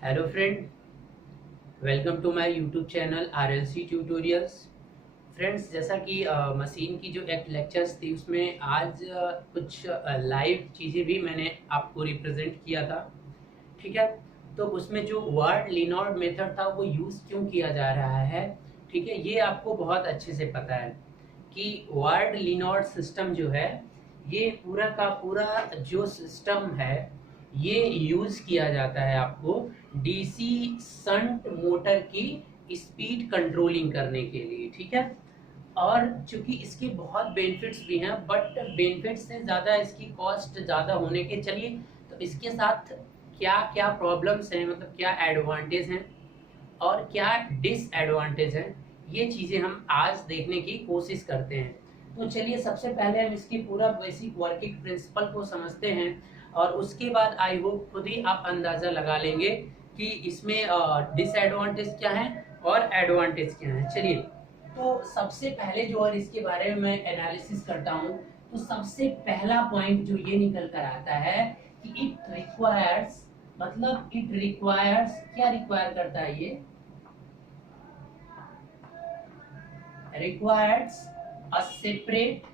Hello friend, welcome to my YouTube channel RLC tutorials. Friends, जैसा कि machine की जो एक लेक्चर्स थी उसमें आज कुछ लाइव चीज़ें भी मैंने आपको रिप्रेजेंट किया था। ठीक है, तो उसमें जो वर्ड लिनॉर्ड मेथड था वो यूज़ क्यों किया जा रहा है, ठीक है, ये आपको बहुत अच्छे से पता है कि वर्ड लिनॉर्ड सिस्टम जो है ये पूरा का पूरा जो सिस्टम है ये यूज़ किया जाता है आपको डीसी शंट मोटर की स्पीड कंट्रोलिंग करने के लिए। ठीक है, और चूंकि इसके बहुत बेनिफिट्स भी हैं बट बेनिफिट्स से ज़्यादा इसकी कॉस्ट ज़्यादा होने के चलिए, तो इसके साथ क्या क्या प्रॉब्लम्स हैं, मतलब क्या एडवांटेज हैं और क्या डिसएडवांटेज हैं, ये चीज़ें हम आज देखने की कोशिश करते हैं। तो चलिए सबसे पहले हम इसकी पूरा बेसिक वर्किंग प्रिंसिपल को समझते हैं और उसके बाद आई होप खुद ही आप अंदाज़ा लगा लेंगे कि इसमें डिसएडवांटेज क्या है और एडवांटेज क्या है। चलिए, तो सबसे पहले जो और इसके बारे में मैं एनालिसिस करता हूँ तो सबसे पहला पॉइंट जो ये निकल कर आता है कि इट रिक्वायर्स, मतलब इट रिक्वायर्स, क्या रिक्वायर करता है ये, requires a separate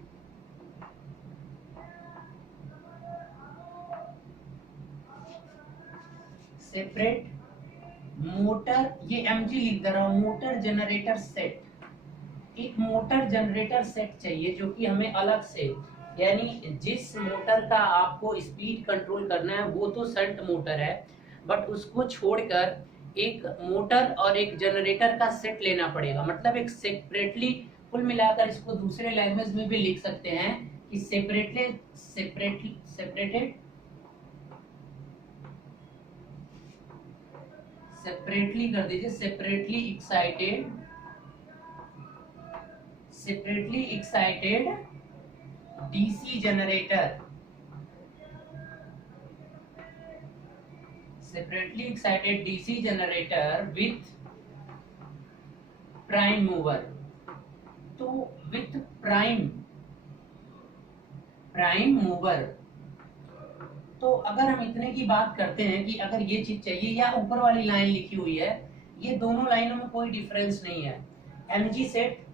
मोटर, ये mg लिख दे रहा हूं, मोटर जनरेटर सेट। एक मोटर जनरेटर सेट चाहिए जो कि हमें अलग से, यानी जिस मोटर का आपको स्पीड कंट्रोल करना है वो तो शंट मोटर है, बट उसको छोड़कर एक मोटर और एक जनरेटर का सेट लेना पड़ेगा। मतलब एक सेपरेटली, कुल मिलाकर इसको दूसरे लैंग्वेज में भी लिख सकते हैं कि सेपरेटेड सेपरेटली कर दीजिए, separately excited DC generator, separately excited DC generator with prime mover। तो with prime mover, तो अगर हम इतने की बात करते हैं कि अगर ये चीज चाहिए या ऊपर वाली लाइन लिखी हुई है, ये दोनों लाइनों में कोई डिफरेंस नहीं है। एमजी सेट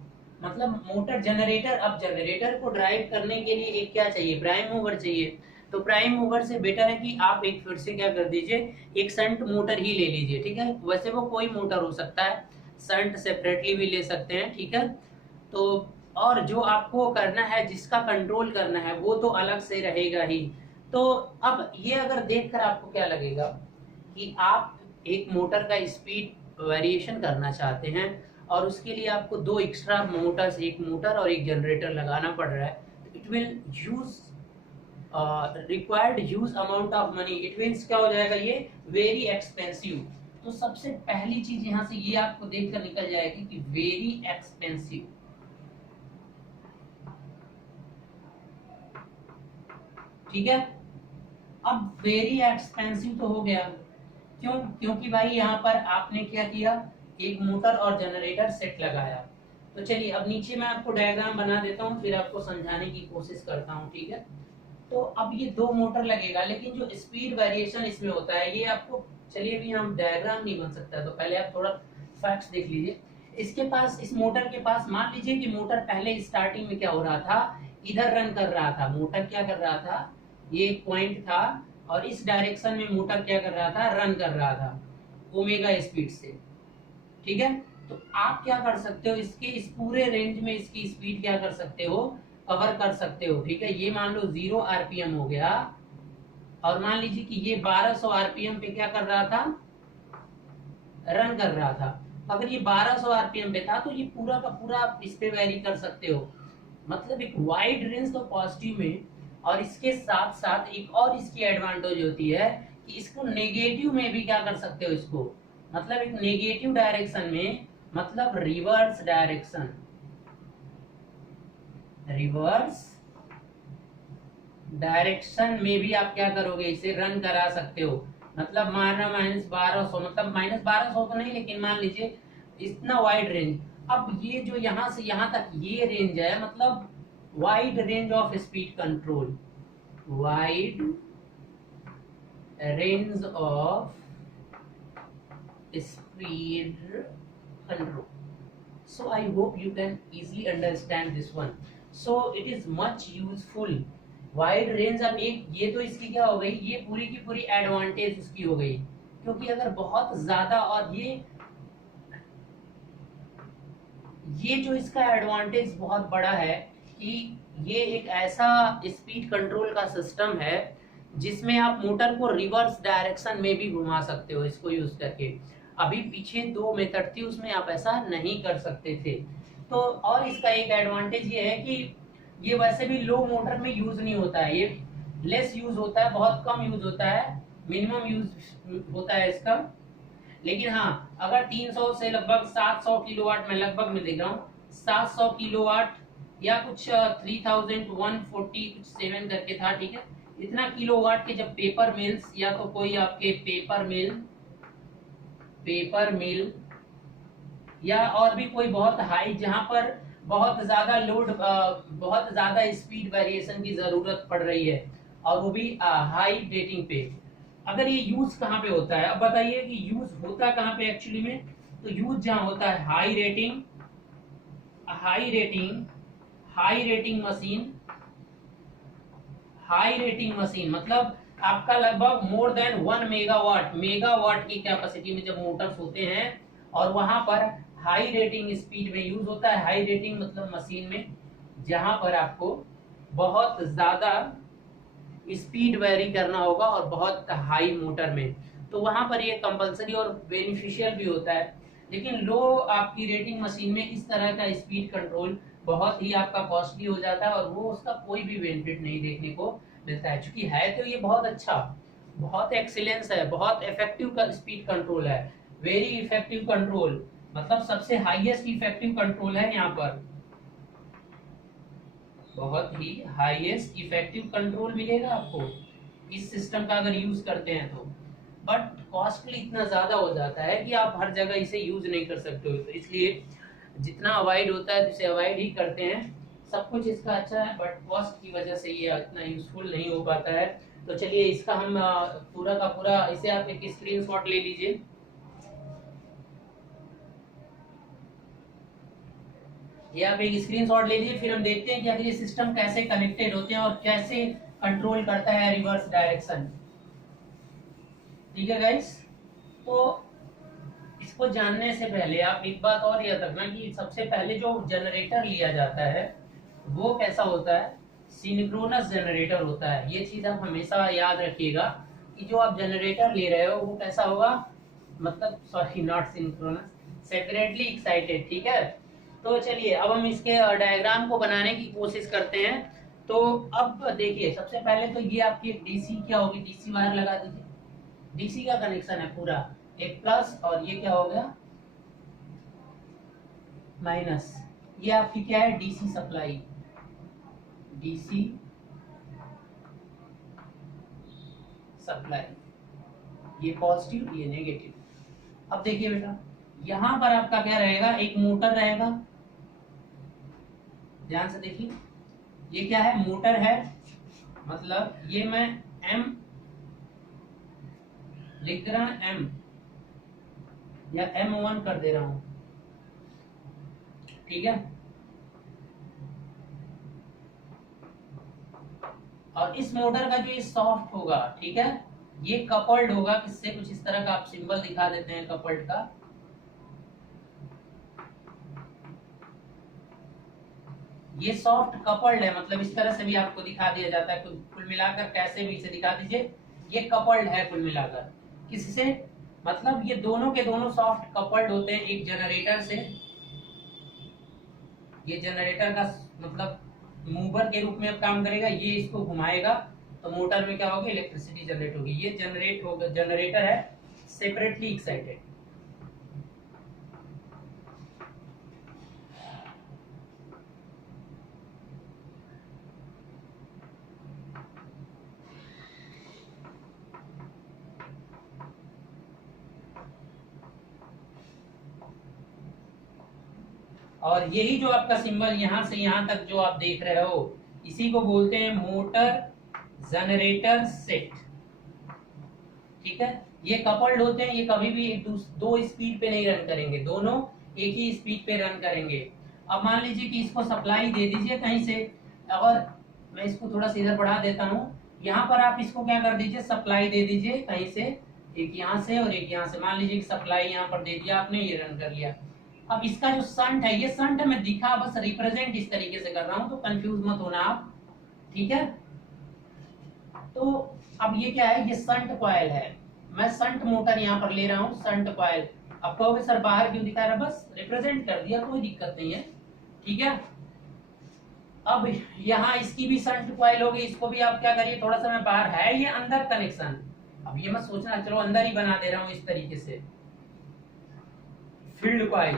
मतलब मोटर जनरेटर, अब जनरेटर को ड्राइव करने के लिए एक क्या चाहिए, प्राइम मूवर चाहिए। तो प्राइम मूवर से बेटर है कि आप एक फिर से क्या कर दीजिए, एक शंट मोटर ही ले लीजिए। ठीक है, वैसे वो कोई मोटर हो सकता है, शंट सेपरेटली भी ले सकते हैं। ठीक है, तो और जो आपको करना है, जिसका कंट्रोल करना है वो तो अलग से रहेगा ही। तो अब ये अगर देखकर आपको क्या लगेगा कि आप एक मोटर का स्पीड वेरिएशन करना चाहते हैं और उसके लिए आपको दो एक्स्ट्रा मोटर्स, एक मोटर और एक जनरेटर लगाना पड़ रहा है, it will use required huge amount of money. It means क्या हो जाएगा, ये वेरी एक्सपेंसिव। तो सबसे पहली चीज यहाँ से ये आपको देखकर निकल जाएगी कि वेरी एक्सपेंसिव। ठीक है, अब वेरी एक्सपेंसिव तो हो गया, क्यों, क्योंकि भाई यहाँ पर आपने क्या किया, एक मोटर और जनरेटर सेट लगाया। तो चलिए अब नीचे मैं आपको डायग्राम बना देता हूँ, फिर आपको समझाने की कोशिश करता हूँ। ठीक है, तो अब ये दो मोटर लगेगा, लेकिन जो स्पीड वेरिएशन इसमें होता है ये आपको, चलिए अभी हम डायग्राम नहीं बन सकता है तो पहले आप थोड़ा फैक्ट्स देख लीजिए। इसके पास, इस मोटर के पास मान लीजिए कि मोटर पहले स्टार्टिंग में क्या हो रहा था, इधर रन कर रहा था। मोटर क्या कर रहा था, ये एक पॉइंट था और इस डायरेक्शन में मोटर क्या कर रहा था, रन कर रहा था ओमेगा स्पीड से। ठीक है, तो आप क्या कर सकते हो, इसके इस पूरे रेंज में इसकी स्पीड क्या कर सकते हो, कवर कर सकते हो। ठीक है, ये मान लो 0 आरपीएम हो गया और मान लीजिए कि ये 1200 आरपीएम पे क्या कर रहा था, रन कर रहा था। अगर ये 1200 आरपीएम पे था तो ये पूरा का पूरा आप इस पे वेरी कर सकते हो, मतलब एक वाइड रेंज तो पॉजिटिव में। और इसके साथ साथ एक और इसकी एडवांटेज होती है कि इसको नेगेटिव में भी क्या कर सकते हो, इसको मतलब एक नेगेटिव डायरेक्शन में, मतलब रिवर्स डायरेक्शन, रिवर्स डायरेक्शन में भी आप क्या करोगे, इसे रन करा सकते हो। मतलब मारना -1200, मतलब -1200 तो नहीं, लेकिन मान लीजिए इतना वाइड रेंज। अब ये जो यहां से यहां तक ये रेंज है, मतलब wide range of speed control, wide range of speed control. So I hope you can easily understand this one. So it is much useful. Wide range, अब एक ये तो इसकी क्या हो गई, ये पूरी की पूरी एडवांटेज उसकी हो गई, क्योंकि अगर बहुत ज्यादा, और ये जो इसका एडवांटेज बहुत बड़ा है कि ये एक ऐसा स्पीड कंट्रोल का सिस्टम है जिसमें आप मोटर को रिवर्स डायरेक्शन में भी घुमा सकते हो इसको यूज करके। अभी पीछे दो मेथड थी, उसमें आप ऐसा नहीं कर सकते थे। तो और इसका एक एडवांटेज ये है कि ये वैसे भी लो मोटर में यूज नहीं होता है, ये लेस यूज होता है, बहुत कम यूज होता है, मिनिमम यूज होता है इसका। लेकिन हाँ, अगर 300 से लगभग 700 किलोवाट, मैं लगभग में देख रहा हूँ 700 किलोवाट या कुछ 3147 करके था, ठीक है, इतना किलोवाट के जब पेपर मिल्स या तो कोई आपके पेपर मिल या और भी कोई बहुत हाई, जहां पर बहुत ज्यादा लोड, बहुत ज्यादा स्पीड वेरिएशन की जरूरत पड़ रही है, और वो भी हाई रेटिंग पे, अगर ये यूज कहाँ पे होता है, अब बताइए कि यूज होता कहाँ पे एक्चुअली में। तो यूज जहां होता है हाई रेटिंग मशीन, मतलब आपका लगभग मोर देन 1 मेगावाट की कैपेसिटी में जब मोटर्स होते हैं, और वहां पर हाई रेटिंग स्पीड में यूज होता है। हाई रेटिंग मतलब मशीन में जहां पर आपको बहुत ज्यादा स्पीड वेरी करना होगा और बहुत हाई मोटर में, तो वहां पर ये कंपलसरी और बेनिफिशियल भी होता है। लेकिन लो आपकी रेटिंग मशीन में इस तरह का स्पीड कंट्रोल बहुत ही आपका कॉस्टली हो जाता है, और वो उसका कोई भी बेनिफिट नहीं देखने को मिलता है। चूंकि है तो ये बहुत अच्छा, बहुत एक्सीलेंस है, बहुत इफेक्टिव का स्पीड कंट्रोल है, वेरी इफेक्टिव कंट्रोल, मतलब सबसे हाईएस्ट इफेक्टिव कंट्रोल है यहाँ पर, बहुत ही हाईएस्ट इफेक्टिव कंट्रोल मिलेगा आपको इस सिस्टम का अगर यूज करते हैं तो। बट कॉस्टली इतना ज्यादा हो जाता है कि आप हर जगह इसे यूज नहीं कर सकते हो, तो इसलिए जितना अवॉइड होता है उसे अवॉइड ही करते हैं। सब कुछ इसका अच्छा है, बट कॉस्ट की वजह से ये इतना यूजफुल नहीं हो पाता है। तो चलिए इसका हम पूरा का पूरा, इसे आप एक स्क्रीनशॉट ले लीजिए। ये आप एक स्क्रीनशॉट ले लीजिए, फिर हम देखते हैं कि अगले सिस्टम कैसे कनेक्टेड होते हैं और कैसे कंट्रोल करता है रिवर्स डायरेक्शन। ठीक है गाइस, तो इसको जानने से पहले आप एक बात और याद रखना कि सबसे पहले जो जनरेटर लिया जाता है वो कैसा होता है, सिंक्रोनस जनरेटर होता है। ये चीज आप हमेशा याद रखिएगा कि जो आप जनरेटर ले रहे हो वो कैसा होगा, मतलब sorry not synchronous, separately excited. ठीक है, तो चलिए अब हम इसके डायग्राम को बनाने की कोशिश करते हैं। तो अब देखिए, सबसे पहले तो ये आपकी एक डीसी क्या होगी, डीसी वायर लगा दीजिए। डीसी का कनेक्शन है पूरा, एक प्लस और ये क्या हो गया माइनस। ये आपकी क्या है, डीसी सप्लाई, डीसी सप्लाई, ये पॉजिटिव ये नेगेटिव। अब देखिए बेटा, यहां पर आपका क्या रहेगा, एक मोटर रहेगा, ध्यान से देखिए, ये क्या है, मोटर है, मतलब ये मैं M लिख रहा हूं, M या M1 कर दे रहा हूं, ठीक है। और इस मोटर का जो ये सॉफ्ट होगा, ठीक है, ये कपल्ड होगा किससे, कुछ इस तरह का आप सिंबल दिखा देते हैं कपल्ड का। ये सॉफ्ट कपल्ड है, मतलब इस तरह से भी आपको दिखा दिया जाता है, कुल मिलाकर कैसे भी इसे दिखा दीजिए, ये कपल्ड है कुल मिलाकर किससे, मतलब ये दोनों के दोनों सॉफ्ट कपल्ड होते हैं एक जनरेटर से। ये जनरेटर का मतलब मूवर के रूप में अब काम करेगा, ये इसको घुमाएगा तो मोटर में क्या होगी, इलेक्ट्रिसिटी जनरेट होगी। ये जनरेट होगा, जनरेटर है सेपरेटली एक्साइटेड। और यही जो आपका सिंबल यहां से यहां तक जो आप देख रहे हो, इसी को बोलते हैं मोटर जनरेटर सेट। ठीक है, ये कपल्ड होते हैं, ये कभी भी दो स्पीड पे नहीं रन करेंगे, दोनों एक ही स्पीड पे रन करेंगे। अब मान लीजिए कि इसको सप्लाई दे दीजिए कहीं से, और मैं इसको थोड़ा सा इधर बढ़ा देता हूँ, यहाँ पर आप इसको क्या कर दीजिए, सप्लाई दे दीजिए कहीं से, एक यहाँ से और एक यहाँ से। मान लीजिए कि सप्लाई यहाँ पर दे दिया आपने, ये रन कर लिया। अब इसका जो संट है, ये संट मैं दिखा बस रिप्रेजेंट इस तरीके से कर रहा हूँ, तो कंफ्यूज मत होना आप, ठीक है। तो अब ये क्या है, ये संट कॉइल है, मैं संट मोटर यहाँ पर ले रहा हूँ, संट कॉइल। अब कहोगे सर बाहर क्यों दिखा रहा है, बस रिप्रेजेंट कर दिया, कोई दिक्कत नहीं है, ठीक है। अब यहाँ इसकी भी संट कॉइल होगी, इसको भी आप क्या करिए, थोड़ा सा मैं बाहर है ये अंदर कनेक्शन, अब ये मत सोचना चलो अंदर ही बना दे रहा हूँ इस तरीके से, फील्ड कॉइल।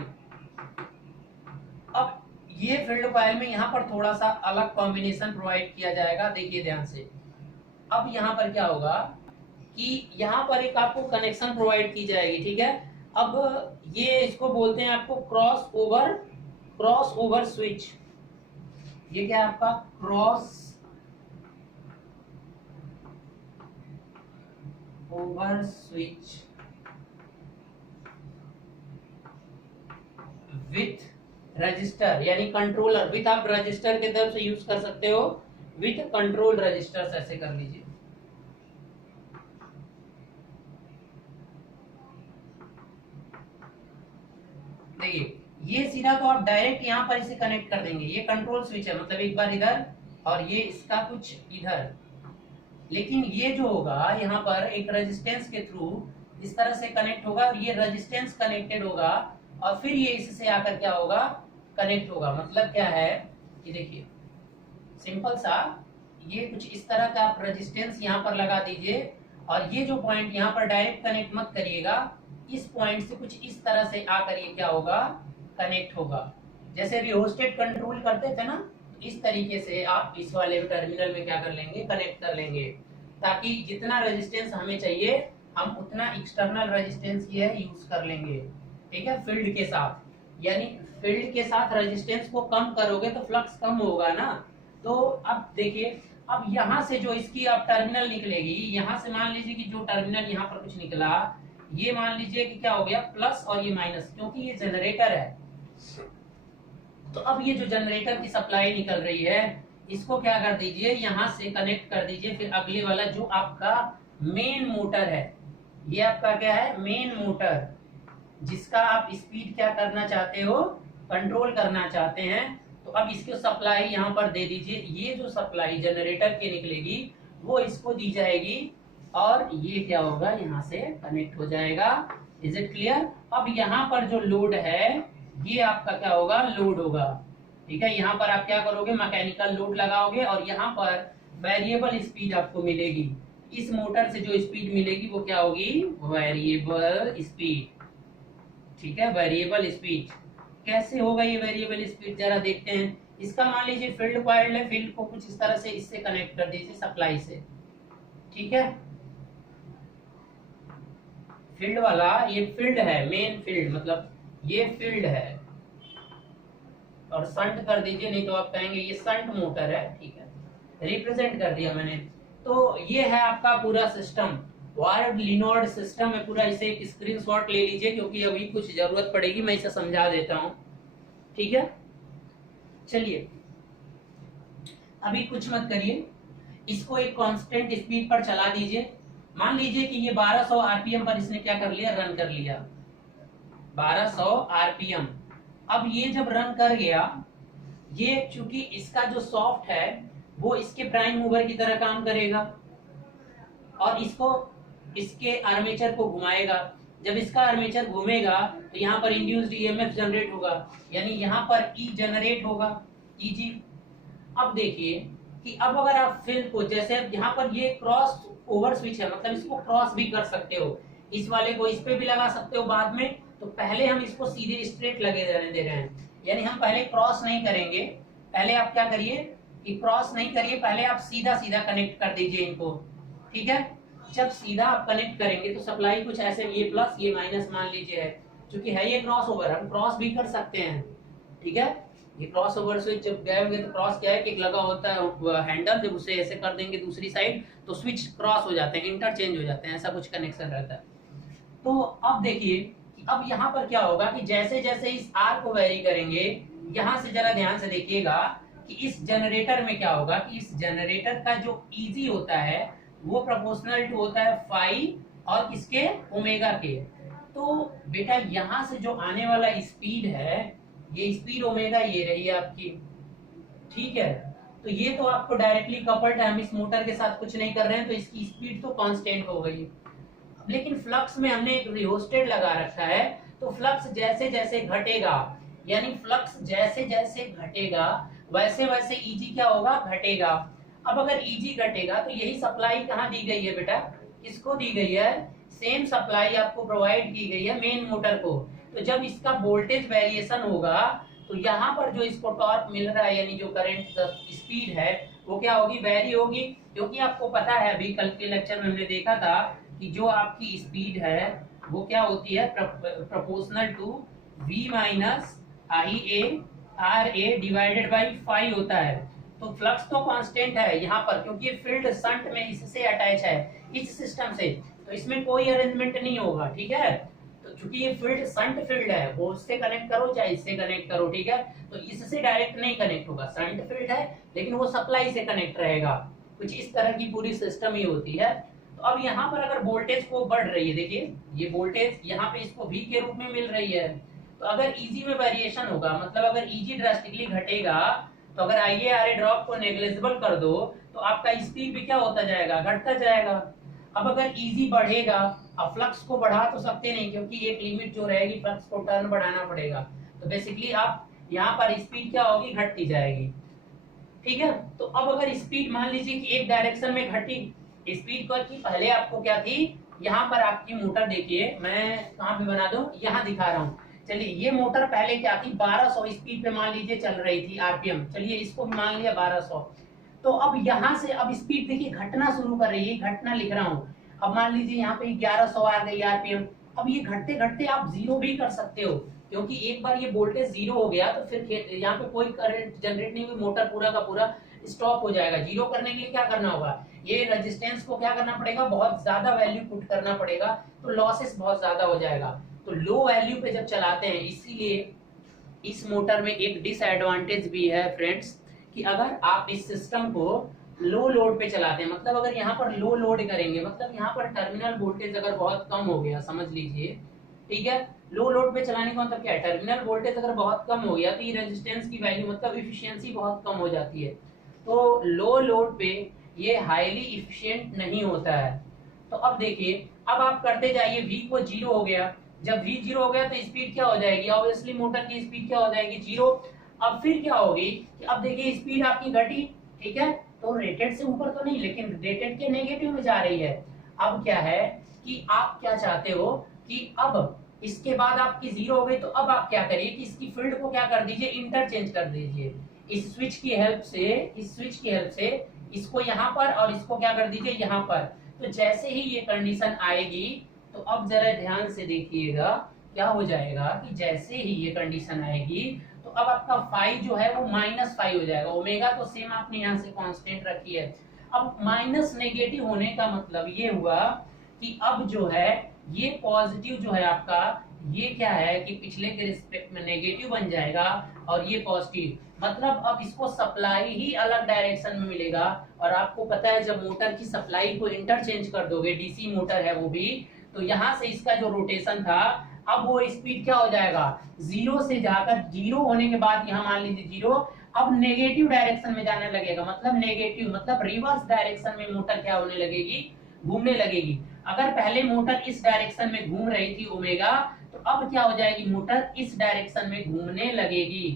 अब ये फील्ड कॉइल में यहाँ पर थोड़ा सा अलग कॉम्बिनेशन प्रोवाइड किया जाएगा, देखिए ध्यान से। अब यहाँ पर क्या होगा कि यहाँ पर एक आपको कनेक्शन प्रोवाइड की जाएगी, ठीक है। अब ये इसको बोलते हैं आपको क्रॉस ओवर स्विच। ये क्या है आपका cross over switch with register, यानी कंट्रोलर, विथ आप रजिस्टर के तरफ से यूज कर सकते हो, विथ कंट्रोल रजिस्टर्स, ऐसे कर लीजिए। देखिए ये सीधा तो आप डायरेक्ट यहाँ पर इसे कनेक्ट कर देंगे, ये कंट्रोल स्विच है, मतलब एक बार इधर और ये इसका कुछ इधर। लेकिन ये जो होगा यहाँ पर एक रेजिस्टेंस के थ्रू इस तरह से कनेक्ट होगा, और ये रेजिस्टेंस कनेक्टेड होगा, और फिर ये इससे आकर क्या होगा, कनेक्ट होगा। मतलब क्या है कि देखिए सिंपल सा, ये कुछ इस तरह का आप रेजिस्टेंस यहाँ पर लगा दीजिए, और ये जो पॉइंट यहाँ पर डायरेक्ट कनेक्ट मत करिएगा, इस पॉइंट से कुछ इस तरह से आकर ये क्या होगा, कनेक्ट होगा। जैसे रिहोस्टेट कंट्रोल करते थे ना, इस तरीके से आप इस वाले टर्मिनल में क्या कर लेंगे, कनेक्ट कर लेंगे, ताकि जितना रेजिस्टेंस हमें चाहिए हम उतना एक्सटर्नल रेजिस्टेंस ये यूज कर लेंगे, ठीक है, फील्ड के साथ। यानी फील्ड के साथ रेजिस्टेंस को कम करोगे तो फ्लक्स कम होगा ना। तो अब देखिए, अब यहाँ से जो इसकी अब टर्मिनल निकलेगी, यहाँ से मान लीजिए कि जो टर्मिनल यहाँ पर कुछ निकला, ये मान लीजिए कि क्या हो गया, प्लस और ये माइनस, क्योंकि ये जनरेटर है। तो अब ये जो जनरेटर की सप्लाई निकल रही है, इसको क्या कर दीजिए, यहाँ से कनेक्ट कर दीजिए। फिर अगले वाला जो आपका मेन मोटर है, ये आपका क्या है, मेन मोटर, जिसका आप स्पीड क्या करना चाहते हो, कंट्रोल करना चाहते हैं। तो अब इसको सप्लाई यहाँ पर दे दीजिए, ये जो सप्लाई जनरेटर की निकलेगी वो इसको दी जाएगी, और ये क्या होगा, यहाँ से कनेक्ट हो जाएगा। Is it clear. अब यहाँ पर जो लोड है, ये आपका क्या होगा, लोड होगा, ठीक है। यहाँ पर आप क्या करोगे, मैकेनिकल लोड लगाओगे, और यहाँ पर वेरिएबल स्पीड आपको मिलेगी। इस मोटर से जो स्पीड मिलेगी वो क्या होगी, वेरिएबल स्पीड, ठीक है। वेरिएबल स्पीड कैसे होगा ये वेरिएबल स्पीड, जरा देखते हैं। इसका मान लीजिए फील्ड कॉइल है, फील्ड को कुछ इस तरह से इससे कनेक्ट कर दीजिए सप्लाई से, ठीक है। फील्ड वाला, ये फील्ड है, मेन फील्ड, मतलब ये फील्ड है, और संट कर दीजिए, नहीं तो आप कहेंगे ये संट मोटर है, ठीक है, रिप्रेजेंट कर दिया मैंने। तो ये है आपका पूरा सिस्टम, वायर्ड लिनोइड सिस्टम है पूरा। इसे एक स्क्रीनशॉट ले लीजिए, क्योंकि अभी कुछ जरूरत पड़ेगी, मैं इसे समझा देता हूँ, ठीक है। चलिए अभी कुछ मत करिए, इसको एक कांस्टेंट स्पीड पर चला दीजिए। मान लीजिए कि ये 1200 आरपीएम पर इसने क्या कर लिया, रन कर लिया, 1200 आरपीएम। अब ये जब रन कर गया, ये चूंकि इसका जो सॉफ्ट है वो इसके प्राइम मूवर की तरह काम करेगा, और इसको इसके आर्मेचर को घुमाएगा। जब इसका आर्मेचर घूमेगा तो यहाँ पर इंड्यूस्ड ईएमएफ जनरेट होगा, यानी यहाँ पर ई जनरेट होगा, ईजी। अब देखिए कि अब अगर आप फील्ड को, जैसे यहाँ पर ये क्रॉस ओवर स्विच है, मतलब इसको क्रॉस भी कर सकते हो, इस वाले को इस पे भी लगा सकते हो बाद में। तो पहले हम इसको सीधे स्ट्रेट लगे रहने दे रहे हैं, यानी हम पहले क्रॉस नहीं करेंगे। पहले आप क्या करिए कि क्रॉस नहीं करिए, पहले आप सीधा सीधा कनेक्ट कर दीजिए इनको, ठीक है। जब सीधा आप कनेक्ट करेंगे तो सप्लाई कुछ ऐसे, ये प्लस ये माइनस मान लीजिए है, क्योंकि है ये क्रॉस ओवर, हम क्रॉस भी कर सकते हैं, ठीक है। ये क्रॉस ओवर स्विच जब गए होंगे तो क्रॉस क्या है कि एक लगा होता है हैंडल, जब उसे ऐसे कर देंगे दूसरी साइड तो स्विच क्रॉस हो जाते हैं, इंटरचेंज हो जाते हैं, ऐसा कुछ कनेक्शन रहता है। तो अब देखिए कि अब यहाँ पर क्या होगा कि जैसे जैसे इस आर को वेरी करेंगे, यहाँ से जरा ध्यान से देखिएगा कि इस जनरेटर में क्या होगा कि इस जनरेटर का जो ईजी होता है वो प्रोपोर्शनल टू होता है फाई और किसके, ओमेगा के। तो बेटा यहाँ से जो आने वाला स्पीड है, ये स्पीड ओमेगा ये रही है आपकी, ठीक है। तो ये तो आपको डायरेक्टली कपल्ड है, हम इस मोटर के साथ कुछ नहीं कर रहे हैं, तो इसकी स्पीड तो कांस्टेंट हो गई। लेकिन फ्लक्स में हमने एक रिहोस्टेट लगा रखा है, तो फ्लक्स जैसे जैसे घटेगा, यानी फ्लक्स जैसे जैसे घटेगा वैसे वैसे ईजी क्या होगा, घटेगा। अब अगर ईजी घटेगा तो यही सप्लाई कहाँ दी गई है बेटा, किसको दी गई है, सेम सप्लाई आपको प्रोवाइड की गई है मेन मोटर को। तो जब इसका वोल्टेज वेरिएशन होगा तो यहाँ पर जो इसको टॉर्क मिल रहा है, यानी जो करंट स्पीड है वो क्या होगी, वेरी होगी। क्योंकि आपको पता है अभी कल के लेक्चर में हमने देखा था कि जो आपकी स्पीड है वो क्या होती है, proportional to v minus I A R A divided by phi होता है। तो फ्लक्स तो कांस्टेंट है यहाँ पर, क्योंकि फील्ड शंट में इससे अटैच है, इस सिस्टम से, तो इसमें कोई अरेंजमेंट नहीं होगा, ठीक है। तो चूंकि ये फील्ड शंट फील्ड है, वो उससे कनेक्ट करो चाहे इससे कनेक्ट करो, ठीक है, तो इससे डायरेक्ट नहीं कनेक्ट होगा, शंट फील्ड है लेकिन वो सप्लाई से कनेक्ट रहेगा। कुछ इस तरह की पूरी सिस्टम ही होती है। तो अब यहाँ पर अगर वोल्टेज को बढ़ रही है, देखिए ये वोल्टेज यहाँ पे इसको V के रूप में मिल रही है, तो अगर ईजी में वेरिएशन होगा, मतलब अगर ईजी ड्रास्टिकली घटेगा, तो अगर IaRa ड्रॉप को नेग्लिजिबल कर दो तो आपका स्पीड भी क्या होता जाएगा, घटता जाएगा। अब अगर ईजी बढ़ेगा, अब फ्लक्स को बढ़ा तो सकते नहीं, क्योंकि एक लिमिट जो रहेगी फ्लक्स को टर्न बढ़ाना पड़ेगा, तो बेसिकली आप यहाँ पर स्पीड क्या होगी, घटती जाएगी, ठीक है। तो अब अगर स्पीड मान लीजिए कि एक डायरेक्शन में घटी, स्पीड को की पहले आपको क्या थी, यहाँ पर आपकी मोटर देखिए, मैं कहाँ पे बना दूं, यहाँ दिखा रहा हूँ। चलिए ये मोटर पहले क्या थी, 1200 स्पीड पे मान लीजिए चल रही थी आरपीएम, चलिए इसको भी मान लिया 1200। तो अब यहाँ से अब स्पीड देखिए घटना शुरू कर रही है, घटना लिख रहा हूँ। अब मान लीजिए यहाँ पे 1100 आ गई आरपीएम। अब ये घटते घटते आप जीरो भी कर सकते हो, क्योंकि एक बार ये वोल्टेज जीरो हो गया तो फिर यहाँ पे कोई करंट जनरेट नहीं हुई, मोटर पूरा का पूरा स्टॉप हो जाएगा। जीरो करने के लिए क्या करना होगा, ये रेजिस्टेंस को क्या करना पड़ेगा, बहुत ज्यादा वैल्यू पुट करना पड़ेगा, तो लॉसेस बहुत ज्यादा हो जाएगा। तो लो वैल्यू पे जब चलाते हैं, इसीलिए इस मोटर में एक डिसएडवांटेज भी है फ्रेंड्स, कि अगर आप इस सिस्टम को लो लोड पे चलाते हैं, मतलब अगर यहाँ पर लो लोड करेंगे, मतलब यहाँ पर टर्मिनल वोल्टेज अगर बहुत कम हो गया, समझ लीजिए, ठीक है, लो लोड पे चलाने का मतलब क्या है, टर्मिनल वोल्टेज अगर बहुत कम हो गया तो ये रेजिस्टेंस की वैल्यू मतलब इफिशियंसी बहुत कम हो जाती है। तो लो लोड पे ये हाईली इफिशियंट नहीं होता है। तो अब देखिए, अब आप करते जाइए, V को जीरो हो गया, जब V जीरो हो गया तो स्पीड क्या हो जाएगी, ऑब्वियसली मोटर की स्पीड क्या हो जाएगी, जीरो। अब फिर क्या होगी कि अब देखिए स्पीड आपकी घटी, ठीक है, तो रेटेड से ऊपर तो नहीं लेकिन रेटेड के नेगेटिव में जा रही है। अब क्या है कि आप क्या चाहते हो कि अब इसके बाद आपकी जीरो हो गई, तो अब आप क्या करिए कि इसकी फील्ड को क्या कर दीजिए, इंटरचेंज कर दीजिए इस स्विच की हेल्प से, इस स्विच की हेल्प से इसको यहाँ पर और इसको क्या कर दीजिए यहाँ पर। तो जैसे ही ये कंडीशन आएगी, तो अब जरा ध्यान से देखिएगा क्या हो जाएगा कि जैसे ही ये कंडीशन आएगी तो अब आपका फाई जो है वो -5 हो जाएगा, ओमेगा तो सेम आपने यहाँ से कांस्टेंट रखी है। अब माइनस नेगेटिव होने का मतलब ये हुआ कि अब जो है ये पॉजिटिव जो है आपका, ये क्या है कि पिछले के रिस्पेक्ट में नेगेटिव बन जाएगा और ये पॉजिटिव, मतलब अब इसको सप्लाई ही अलग डायरेक्शन में मिलेगा। और आपको पता है जब मोटर की सप्लाई को इंटरचेंज कर दोगे, डीसी मोटर है वो भी, तो यहाँ से इसका जो रोटेशन था, अब वो स्पीड क्या हो जाएगा, जीरो से जाकर, जीरो होने के बाद यहाँ मान लीजिए जीरो, अब नेगेटिव डायरेक्शन में जाने लगेगा, मतलब नेगेटिव मतलब रिवर्स डायरेक्शन में मोटर क्या होने लगेगी, घूमने लगेगी। अगर पहले मोटर इस डायरेक्शन में घूम रही थी ओमेगा, तो अब क्या हो जाएगी, मोटर इस डायरेक्शन में घूमने लगेगी,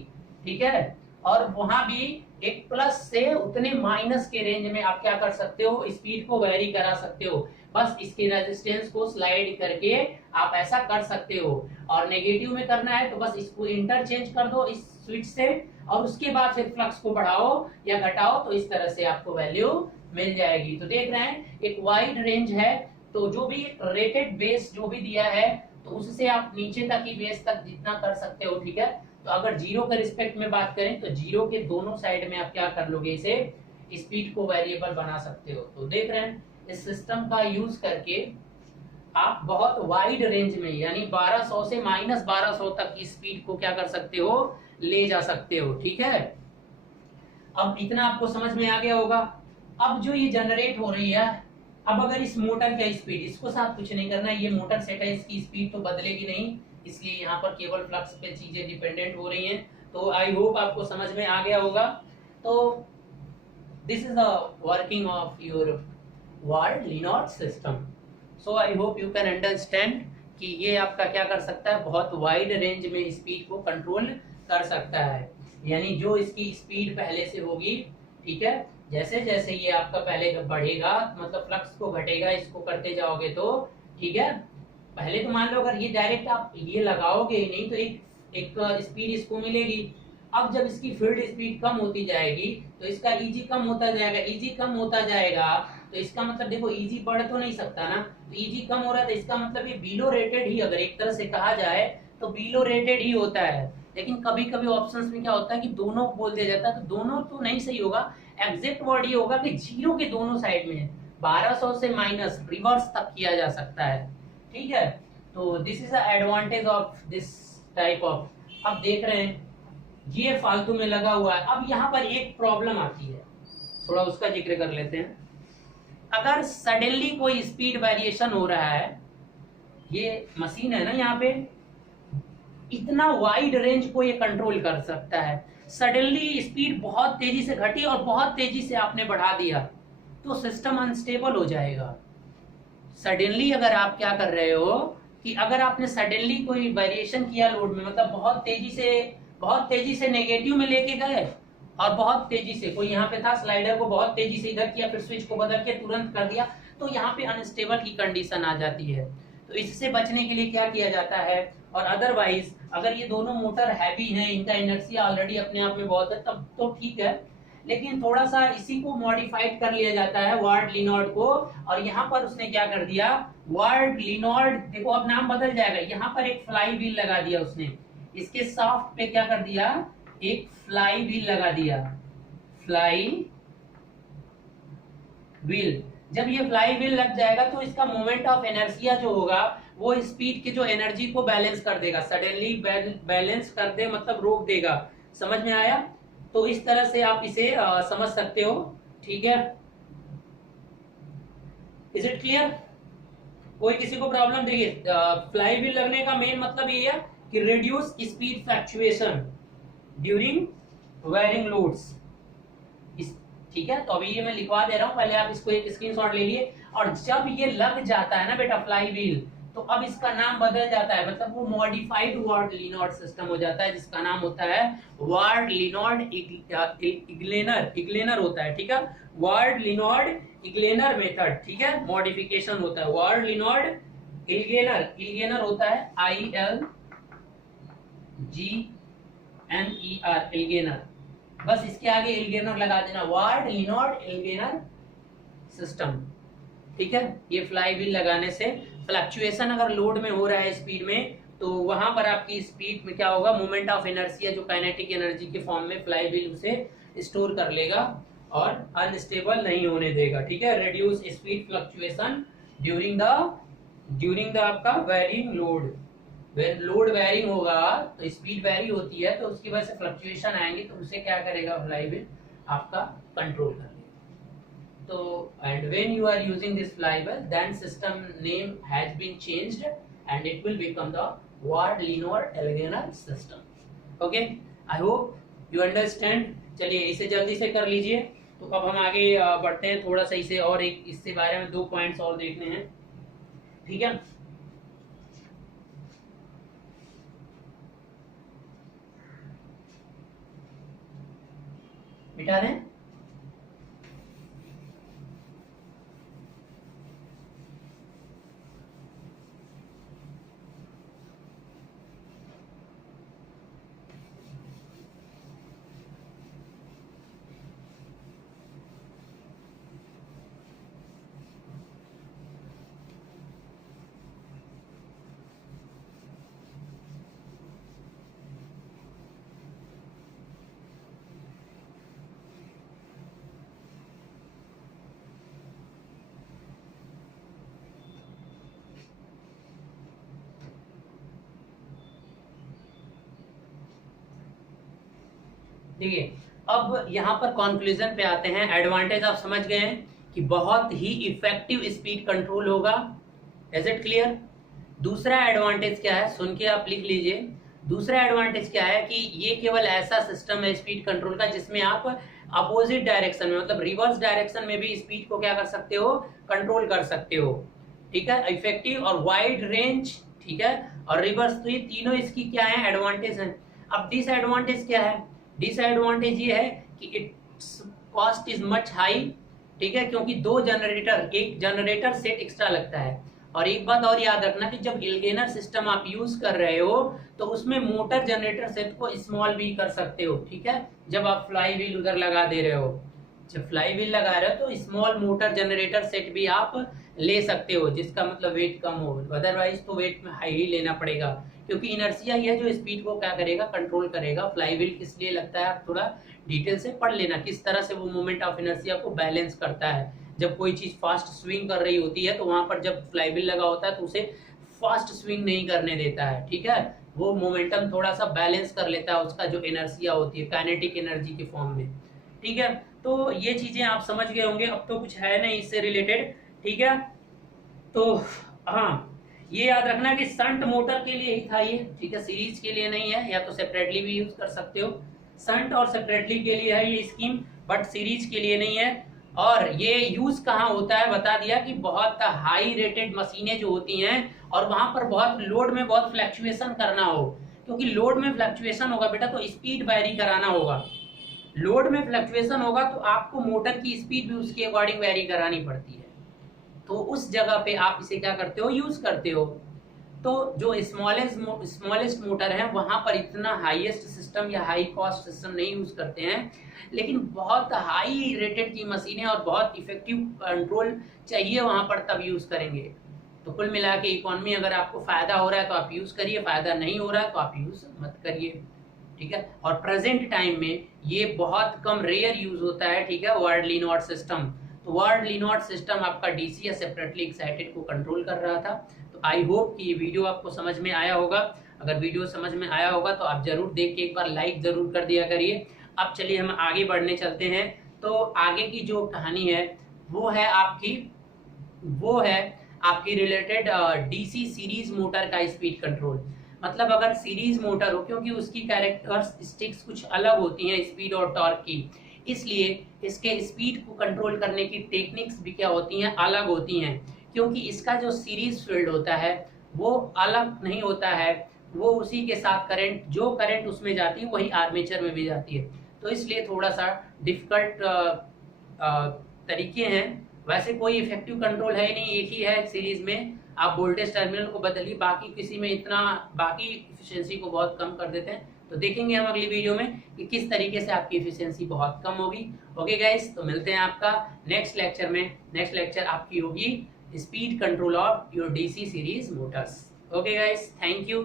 ठीक है। और वहां भी एक प्लस से उतने माइनस के रेंज में आप क्या कर सकते हो, स्पीड को वेरी करा सकते हो, बस इसके रेजिस्टेंस को स्लाइड करके आप ऐसा कर सकते हो। और नेगेटिव में करना है तो बस इसको इंटरचेंज कर दो इस स्विच से, और उसके बाद फिर फ्लक्स को बढ़ाओ या घटाओ, तो इस तरह से आपको वैल्यू मिल जाएगी। तो देख रहे हैं एक वाइड रेंज है, तो जो भी रेटेड बेस जो भी दिया है तो उससे आप नीचे तक ही बेस तक जितना कर सकते हो, ठीक है। तो अगर जीरो के रिस्पेक्ट में बात करें तो जीरो के दोनों साइड में आप क्या कर लोगे, इसे स्पीड को वेरिएबल बना सकते हो। तो देख रहे हैं इस सिस्टम का यूज करके आप बहुत वाइड रेंज में यानी 1200 से -1200 तक की स्पीड को क्या कर सकते हो, ले जा सकते हो। ठीक है, अब इतना आपको समझ में आ गया होगा। अब जो ये जनरेट हो रही है, अब अगर इस मोटर का स्पीड, इसको साथ कुछ नहीं करना, ये मोटर सेट है, इसकी स्पीड तो बदलेगी नहीं, इसलिए यहाँ पर केवल फ्लक्स पे चीजें डिपेंडेंट हो रही हैं। तो आई होप आपको समझ में आ गया होगा। तो this is the working of your Ward Leonard system. So I hope you can understand कि ये आपका क्या कर सकता है, बहुत वाइड रेंज में स्पीड को कंट्रोल कर सकता है। यानी जो इसकी स्पीड पहले से होगी, ठीक है, जैसे जैसे ये आपका पहले बढ़ेगा, मतलब फ्लक्स को घटेगा, इसको करते जाओगे तो ठीक है, पहले तो मान लो अगर ये डायरेक्ट आप ये लगाओगे ही नहीं तो एक स्पीड इसको मिलेगी। अब जब इसकी फील्ड स्पीड कम होती जाएगी तो इसका ईजी कम होता जाएगा, ईजी कम होता जाएगा तो इसका मतलब देखो ईजी बढ़ तो नहीं सकता ना, तो ईजी कम हो रहा है तो इसका मतलब ये बिलो रेटेड ही, अगर एक तरह से कहा जाए तो बिलो रेटेड ही होता है। लेकिन कभी कभी ऑप्शंस में क्या होता है कि दोनों बोल दिया जाता है, तो दोनों तो नहीं सही होगा, एग्जैक्ट वर्ड ये होगा कि जीरो के दोनों साइड में 1200 से माइनस रिवर्स तक किया जा सकता है। ठीक है, तो this is the advantage of this type of. अब देख रहे हैं ये फालतू में लगा हुआ है। अब यहाँ पर एक प्रॉब्लम आती है, थोड़ा उसका जिक्र कर लेते हैं। अगर सडनली कोई स्पीड वेरिएशन हो रहा है, ये मशीन है ना, यहाँ पे इतना वाइड रेंज को ये कंट्रोल कर सकता है। सडनली स्पीड बहुत तेजी से घटी और बहुत तेजी से आपने बढ़ा दिया तो सिस्टम अनस्टेबल हो जाएगा। सडनली अगर आप क्या कर रहे हो कि अगर आपने सडनली कोई वेरिएशन किया लोड में, मतलब बहुत तेजी से नेगेटिव में लेके गए और बहुत तेजी से कोई यहाँ पे था, स्लाइडर को बहुत तेजी से इधर किया, फिर स्विच को बदल के तुरंत कर दिया, तो यहाँ पे अनस्टेबल की कंडीशन आ जाती है। तो इससे बचने के लिए क्या किया जाता है, और अदरवाइज अगर ये दोनों मोटर हैवी हैं, इनका इनर्शिया ऑलरेडी अपने आप में बहुत है, तब तो ठीक है, लेकिन थोड़ा सा इसी को मॉडिफाइड कर लिया जाता है वार्ड लिनॉर्ड को। और यहाँ पर उसने क्या कर दिया, वार्ड लिनॉर्ड, देखो अब नाम बदल जाएगा, यहाँ पर एक फ्लाई व्हील लगा दिया उसने, इसके शाफ्ट पे क्या कर दिया, एक फ्लाई व्हील लगा दिया, फ्लाई व्हील। जब ये फ्लाई व्हील लग जाएगा तो इसका मोमेंट ऑफ इनर्शिया जो होगा वो स्पीड की जो एनर्जी को बैलेंस कर देगा, सडनली बैलेंस कर दे मतलब रोक देगा। समझ में आया? तो इस तरह से आप इसे समझ सकते हो। ठीक है, इज इट क्लियर? कोई किसी को प्रॉब्लम? देखिए फ्लाई व्हील लगने का मेन मतलब ये है कि reduce speed fluctuation during wearing loads. ठीक है, तो अभी ये मैं लिखवा दे रहा हूं, पहले आप इसको एक स्क्रीनशॉट ले लिए। और जब ये लग जाता है ना बेटा फ्लाई व्हील, तो अब इसका नाम बदल जाता है, मतलब वो मॉडिफाइड वार्ड लिनॉर्ड सिस्टम हो जाता है, जिसका नाम होता है वार्ड लिनॉर्ड इग्लेनर, इग्लेनर होता है। ठीक है, वार्ड लिनॉर्ड इग्लेनर मेथड। ठीक है, मॉडिफिकेशन होता है वार्ड लिनॉर्ड इग्लेनर, इग्लेनर होता है ILGNER, इल्गेनर। बस इसके आगे इल्गेनर लगा देना, वार्ड लिनॉर्ड इल्गेनर सिस्टम। ठीक है, ये फ्लाई व्हील लगाने से फ्लक्चुएशन अगर लोड में हो रहा है स्पीड में, तो वहां पर आपकी स्पीड में क्या होगा, मोमेंट ऑफ इनर्शिया जो काइनेटिक एनर्जी के फॉर्म में फ्लाई व्हील उसे स्टोर कर लेगा और अनस्टेबल नहीं होने देगा। ठीक है, reduce speed fluctuation during the आपका वेरिंग लोड। लोड वेरिंग होगा तो स्पीड वेरी होती है, तो उसकी वजह से फ्लक्चुएशन आएंगे, तो उसे क्या करेगा फ्लाई व्हील आपका कंट्रोल कर लेगा। तो and when you are using this flywheel, then system name has been changed and it will become the Ward Leonard Ilgner system. Okay, I hope you understand. चलिए इसे जल्दी से कर लीजिए। तो अब हम आगे बढ़ते हैं, थोड़ा सा इसे और एक इससे बारे में 2 पॉइंट्स और देखने हैं। ठीक है, मिटा दें। देखिए अब यहाँ पर कंक्लूजन पे आते हैं। एडवांटेज आप समझ गए हैं कि बहुत ही इफेक्टिव स्पीड कंट्रोल होगा। Is it clear? दूसरा एडवांटेज क्या है, सुन के आप लिख लीजिए। दूसरा एडवांटेज क्या है कि ये केवल ऐसा सिस्टम है स्पीड कंट्रोल का जिसमें आप अपोजिट डायरेक्शन में, मतलब रिवर्स डायरेक्शन में भी स्पीड को क्या कर सकते हो, कंट्रोल कर सकते हो। ठीक है, इफेक्टिव और वाइड रेंज, ठीक है, और रिवर्स। तो ये तीनों इसकी क्या है, एडवांटेज है। अब डिसएडवांटेज क्या है? डिसएडवांटेज ये है कि it's cost is much high, ठीक है, क्योंकि एक जनरेटर सेट एक्स्ट्रा लगता है। और एक बात और याद रखना कि जब इल्गेनर सिस्टम आप यूज कर रहे हो तो उसमें मोटर जनरेटर सेट को स्मॉल भी कर सकते हो। ठीक है, जब आप फ्लाई व्हील उधर लगा दे रहे हो, जब फ्लाई व्हील लगा रहे हो तो स्मॉल मोटर जनरेटर सेट भी आप ले सकते हो, जिसका मतलब वेट कम हो। अदरवाइज तो वेट में हाई ही लेना पड़ेगा, क्योंकि इनर्शिया ही है जो स्पीड को क्या करेगा, कंट्रोल करेगा। फ्लाई व्हील किस लिए लगता है आप थोड़ा डिटेल से पढ़ लेना, किस तरह से वो मोमेंट ऑफ इनर्शिया को बैलेंस करता है। जब कोई चीज फास्ट स्विंग कर रही होती है तो वहां पर जब फ्लाई व्हील लगा होता है तो उसे फास्ट स्विंग नहीं करने देता है। ठीक है, वो मोमेंटम थोड़ा सा बैलेंस कर लेता है, उसका जो इनर्शिया होती है काइनेटिक एनर्जी के फॉर्म में। ठीक है, तो ये चीजें आप समझ गए होंगे। अब तो कुछ है नहीं इससे रिलेटेड। ठीक है, तो हाँ ये याद रखना कि शंट मोटर के लिए ही था ये। ठीक है, सीरीज के लिए नहीं है, या तो सेपरेटली भी यूज कर सकते हो। शंट और सेपरेटली के लिए है ये स्कीम, बट सीरीज के लिए नहीं है। और ये यूज कहाँ होता है बता दिया कि बहुत हाई रेटेड मशीनें जो होती हैं और वहां पर बहुत लोड में बहुत फ्लक्चुएशन करना हो, क्योंकि लोड में फ्लक्चुएशन होगा बेटा तो स्पीड वेरी कराना होगा। लोड में फ्लक्चुएशन होगा तो आपको मोटर की स्पीड भी उसके अकॉर्डिंग वेरी करानी पड़ती है। तो उस जगह पे आप इसे क्या करते हो, यूज करते हो। तो जो स्मॉलेस्ट मोटर है वहां पर इतना हाईएस्ट सिस्टम या हाई कॉस्ट सिस्टम नहीं यूज करते हैं, लेकिन बहुत हाई रेटेड की मशीनें और बहुत इफेक्टिव कंट्रोल चाहिए वहां पर, तब यूज करेंगे। तो कुल मिला के इकोनॉमी अगर आपको फायदा हो रहा है तो आप यूज करिए, फायदा नहीं हो रहा है तो आप यूज मत करिए। ठीक है, और प्रेजेंट टाइम में ये बहुत कम रेयर यूज होता है। ठीक है, वर्ल्ड लीनॉट सिस्टम, तो वर्ल्ड लीनॉट सिस्टम आपका डीसी या सेपरेटली एक्साइटेड को कंट्रोल कर रहा था। तो आई होप कि ये वीडियो आपको समझ में आया होगा। अगर वीडियो समझ में आया होगा तो आप जरूर देख के एक बार लाइक जरूर कर दिया करिए। अब चलिए हम आगे बढ़ने चलते हैं। तो आगे की जो कहानी है वो है आपकी रिलेटेड डीसी सीरीज मोटर का स्पीड कंट्रोल। मतलब अगर सीरीज मोटर हो, क्योंकि उसकी कैरेक्टरिस्टिक्स कुछ अलग होती हैं स्पीड और टॉर्क की, इसलिए इसके स्पीड को कंट्रोल करने की टेक्निक्स भी क्या होती हैं, अलग होती हैं। क्योंकि इसका जो सीरीज फील्ड होता है वो अलग नहीं होता है, वो उसी के साथ जो करंट उसमें जाती है वही आर्मेचर में भी जाती है। तो इसलिए थोड़ा सा डिफिकल्ट तरीके हैं। वैसे कोई इफेक्टिव कंट्रोल है ही नहीं, एक ही है सीरीज में। आप वोल्टेज टर्मिनल को बदलिए, बाकी किसी में इतना, बाकी इफिशियंसी को बहुत कम कर देते हैं। तो देखेंगे हम अगली वीडियो में कि किस तरीके से आपकी इफिशियंसी बहुत कम होगी। ओके गाइस, तो मिलते हैं आपका नेक्स्ट लेक्चर में। नेक्स्ट लेक्चर आपकी होगी speed control of your DC series Motors. Okay guys, thank you.